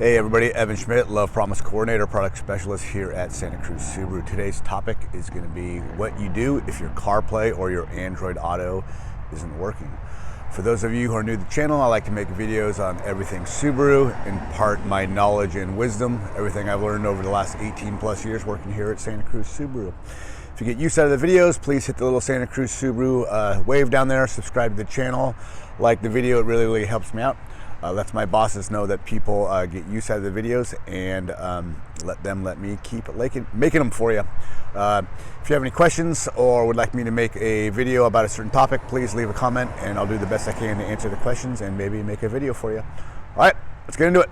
Hey everybody, Evan Schmidt, Love Promise Coordinator, Product Specialist here at Santa Cruz Subaru. Today's topic is going to be what you do if your CarPlay or your Android Auto isn't working. For those of you who are new to the channel, I like to make videos on everything Subaru, impart my knowledge and wisdom, everything I've learned over the last 18 plus years working here at Santa Cruz Subaru. If you get use out of the videos, please hit the little Santa Cruz Subaru wave down there, subscribe to the channel, like the video, it really helps me out. Lets my bosses know that people get use out of the videos, and let me keep making them for you. If you have any questions or would like me to make a video about a certain topic, please leave a comment and I'll do the best I can to answer the questions and maybe make a video for you. All right, let's get into it.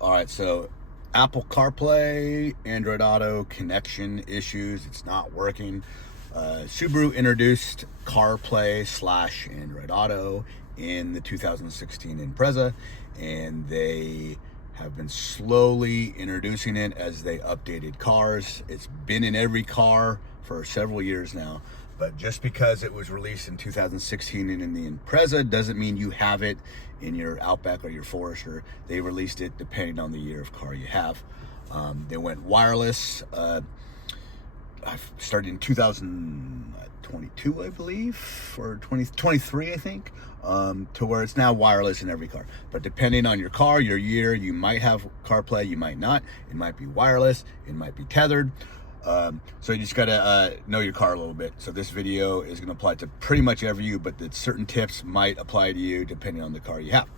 All right, so Apple CarPlay, Android Auto connection issues. It's not working. Subaru introduced CarPlay / Android Auto in the 2016 Impreza, and they have been slowly introducing it as they updated cars. It's been in every car for several years now, but just because it was released in 2016 and in the Impreza doesn't mean you have it in your Outback or your Forester. They released it depending on the year of car you have. They went wireless. I started in 2022, I believe, or 2023, I think, to where it's now wireless in every car. But depending on your car, your year, you might have CarPlay, you might not. It might be wireless, it might be tethered. So you just gotta know your car a little bit. So this video is gonna apply to pretty much every you, but the certain tips might apply to you depending on the car you have.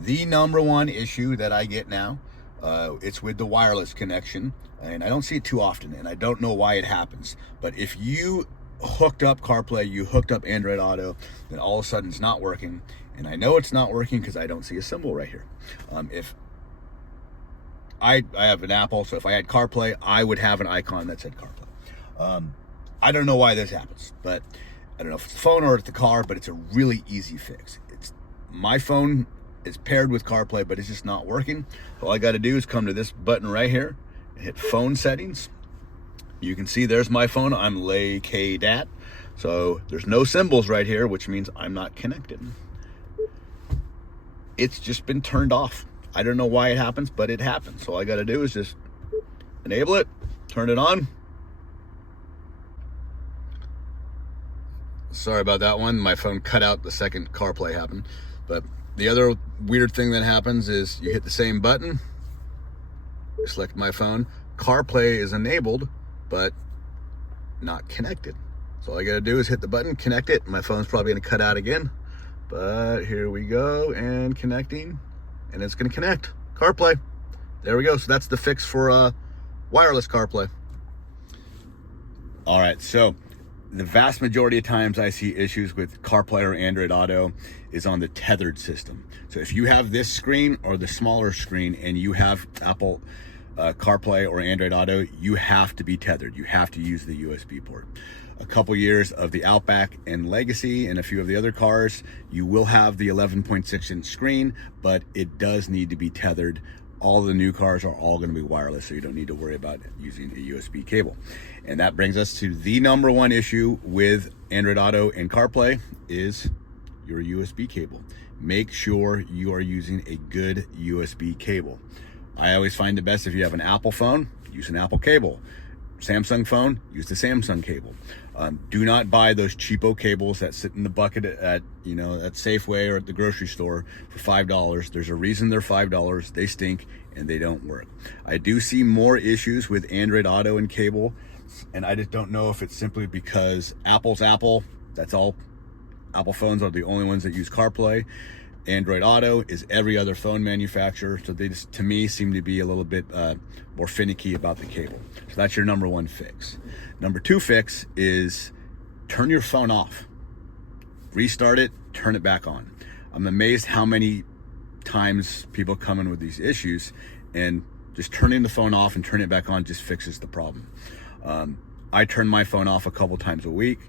The number one issue that I get now, it's with the wireless connection, and I don't see it too often, and I don't know why it happens. But if you hooked up CarPlay, you hooked up Android Auto, then all of a sudden it's not working, and I know it's not working because I don't see a symbol right here. If I have an Apple, so if I had CarPlay, I would have an icon that said CarPlay. I don't know why this happens, but I don't know if it's the phone or it's the car, but it's a really easy fix. My phone is paired with CarPlay, but it's just not working. All I got to do is come to this button right here and hit phone settings. You can see there's my phone. I'm Lay K Dat. So there's no symbols right here, which means I'm not connected. It's just been turned off. I don't know why it happens, but it happens. So all I got to do is just enable it, turn it on. Sorry about that one. My phone cut out the second CarPlay happened. But the other weird thing that happens is you hit the same button, select my phone. CarPlay is enabled, but not connected. So all I got to do is hit the button, connect it. My phone's probably going to cut out again. But here we go, and connecting. And it's going to connect CarPlay. There we go. So that's the fix for wireless CarPlay. All right, so the vast majority of times I see issues with CarPlay or Android Auto is on the tethered system. So if you have this screen or the smaller screen and you have Apple CarPlay or Android Auto, you have to be tethered. You have to use the USB port. A couple years of the Outback and Legacy and a few of the other cars, you will have the 11.6-inch screen, but it does need to be tethered. All the new cars are all going to be wireless, so you don't need to worry about using a USB cable. And that brings us to the number one issue with Android Auto and CarPlay is your USB cable. Make sure you are using a good USB cable. I always find it best if you have an Apple phone, use an Apple cable. Samsung phone, use the Samsung cable. Do not buy those cheapo cables that sit in the bucket at Safeway or at the grocery store for $5. There's a reason they're $5. They stink and they don't work. I do see more issues with Android Auto and cable, and I just don't know if it's simply because Apple's Apple. That's all. Apple phones are the only ones that use CarPlay. Android Auto is every other phone manufacturer, so they just, to me, seem to be a little bit more finicky about the cable. So that's your number one fix. Number two fix is turn your phone off. Restart it, turn it back on. I'm amazed how many times people come in with these issues, and just turning the phone off and turning it back on just fixes the problem. I turn my phone off a couple times a week.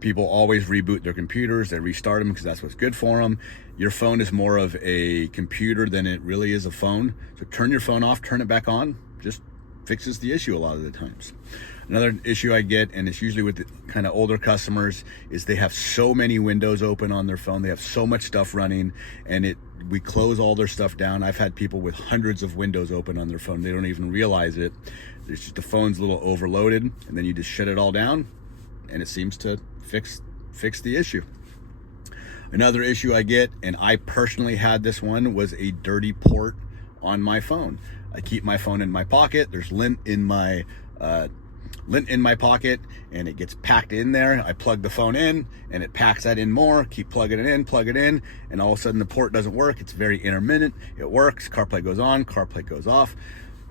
People always reboot their computers, they restart them because that's what's good for them. Your phone is more of a computer than it really is a phone. So turn your phone off, turn it back on. Just fixes the issue a lot of the times. Another issue I get, and it's usually with the kind of older customers, is they have so many windows open on their phone. They have so much stuff running, and we close all their stuff down. I've had people with hundreds of windows open on their phone. They don't even realize it. It's just the phone's a little overloaded, and then you just shut it all down, and it seems to fix the issue. Another issue I get, and I personally had this one, was a dirty port on my phone. I keep my phone in my pocket. There's lint in my pocket, and it gets packed in there. I plug the phone in, and it packs that in more. Keep plugging it in, and all of a sudden the port doesn't work. It's very intermittent. It works. CarPlay goes on, CarPlay goes off,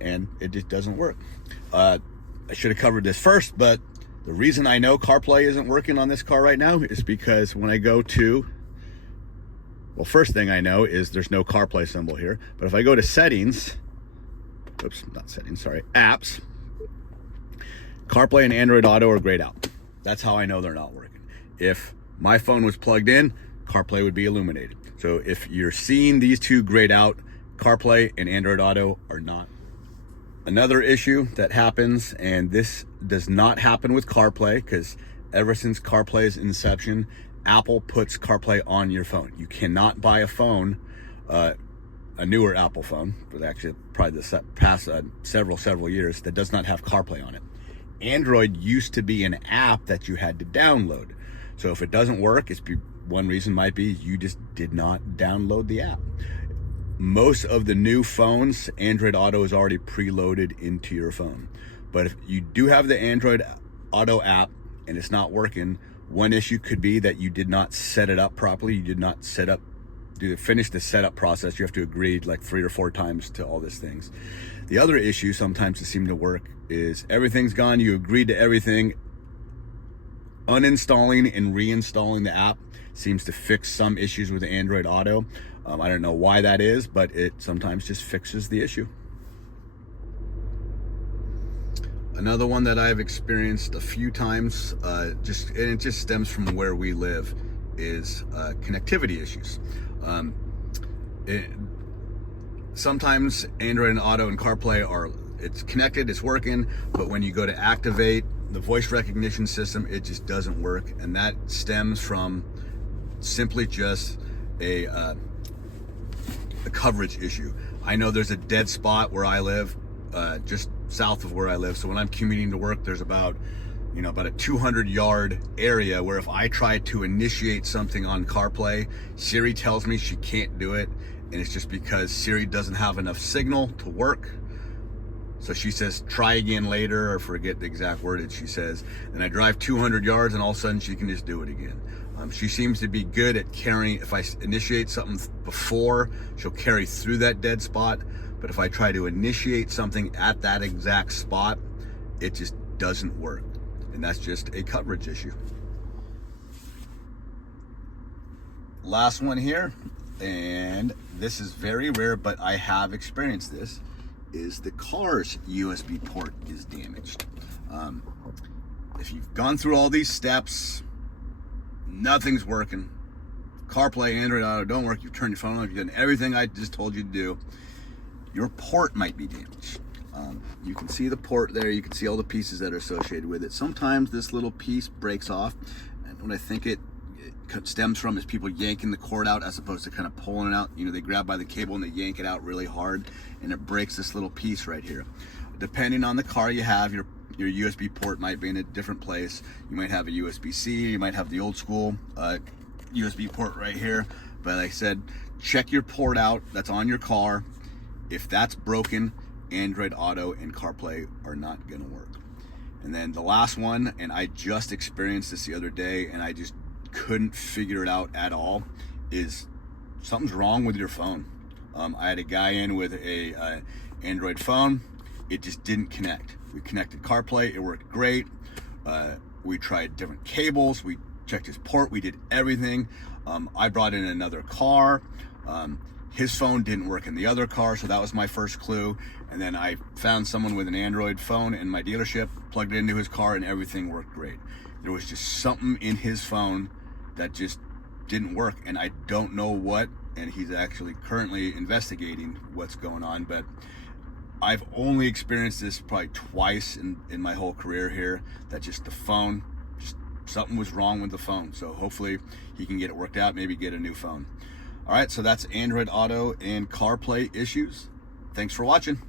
and it just doesn't work. I should have covered this first, but the reason I know CarPlay isn't working on this car right now is because when I go to, well, first thing I know is there's no CarPlay symbol here, but if I go to settings, apps, CarPlay and Android Auto are grayed out. That's how I know they're not working. If my phone was plugged in, CarPlay would be illuminated. So if you're seeing these two grayed out, CarPlay and Android Auto are not. Another issue that happens, and this does not happen with CarPlay, because ever since CarPlay's inception, Apple puts CarPlay on your phone. You cannot buy a phone, a newer Apple phone, but actually probably the past several years, that does not have CarPlay on it. Android used to be an app that you had to download. So if it doesn't work, one reason might be you just did not download the app. Most of the new phones, Android Auto is already preloaded into your phone. But if you do have the Android Auto app and it's not working, one issue could be that you did not set it up properly. You did not finish the setup process. You have to agree like 3 or 4 times to all these things. The other issue sometimes to seem to work is everything's gone. You agreed to everything. Uninstalling and reinstalling the app seems to fix some issues with Android Auto. I don't know why that is, but it sometimes just fixes the issue. Another one that I've experienced a few times, and it just stems from where we live, is connectivity issues. Sometimes Android and Auto and CarPlay it's connected, it's working, but when you go to activate the voice recognition system, it just doesn't work, and that stems from simply just a coverage issue. I know there's a dead spot where I live, just south of where I live. So when I'm commuting to work, there's about a 200-yard area where if I try to initiate something on CarPlay, Siri tells me she can't do it, and it's just because Siri doesn't have enough signal to work. So she says, try again later, or forget the exact wordage she says. And I drive 200 yards, and all of a sudden she can just do it again. She seems to be good at carrying. If I initiate something before, she'll carry through that dead spot. But if I try to initiate something at that exact spot, it just doesn't work. And that's just a coverage issue. Last one here, and this is very rare, but I have experienced this, is the car's USB port is damaged. If you've gone through all these steps, nothing's working. CarPlay, Android Auto don't work. You've turned your phone on. You've done everything I just told you to do. Your port might be damaged. You can see the port there. You can see all the pieces that are associated with it. Sometimes this little piece breaks off, and what I think it stems from is people yanking the cord out as opposed to kind of pulling it out. They grab by the cable and they yank it out really hard, and it breaks this little piece right here. Depending on the car you have, your USB port might be in a different place. You might have a USB-C, you might have the old school USB port right here. But like I said, check your port out that's on your car. If that's broken, Android Auto and CarPlay are not gonna work. And then the last one, and I just experienced this the other day, and I just couldn't figure it out at all, is something's wrong with your phone. I had a guy in with a Android phone. It just didn't connect. We connected CarPlay, it worked great. We tried different cables, we checked his port, we did everything. I brought in another car. His phone didn't work in the other car, so that was my first clue. And then I found someone with an Android phone in my dealership, plugged it into his car, and everything worked great. There was just something in his phone that just didn't work, and I don't know what, and he's actually currently investigating what's going on, but I've only experienced this probably twice in my whole career here, that just the phone, just something was wrong with the phone. So hopefully he can get it worked out, maybe get a new phone. All right, so that's Android Auto and CarPlay issues. Thanks for watching.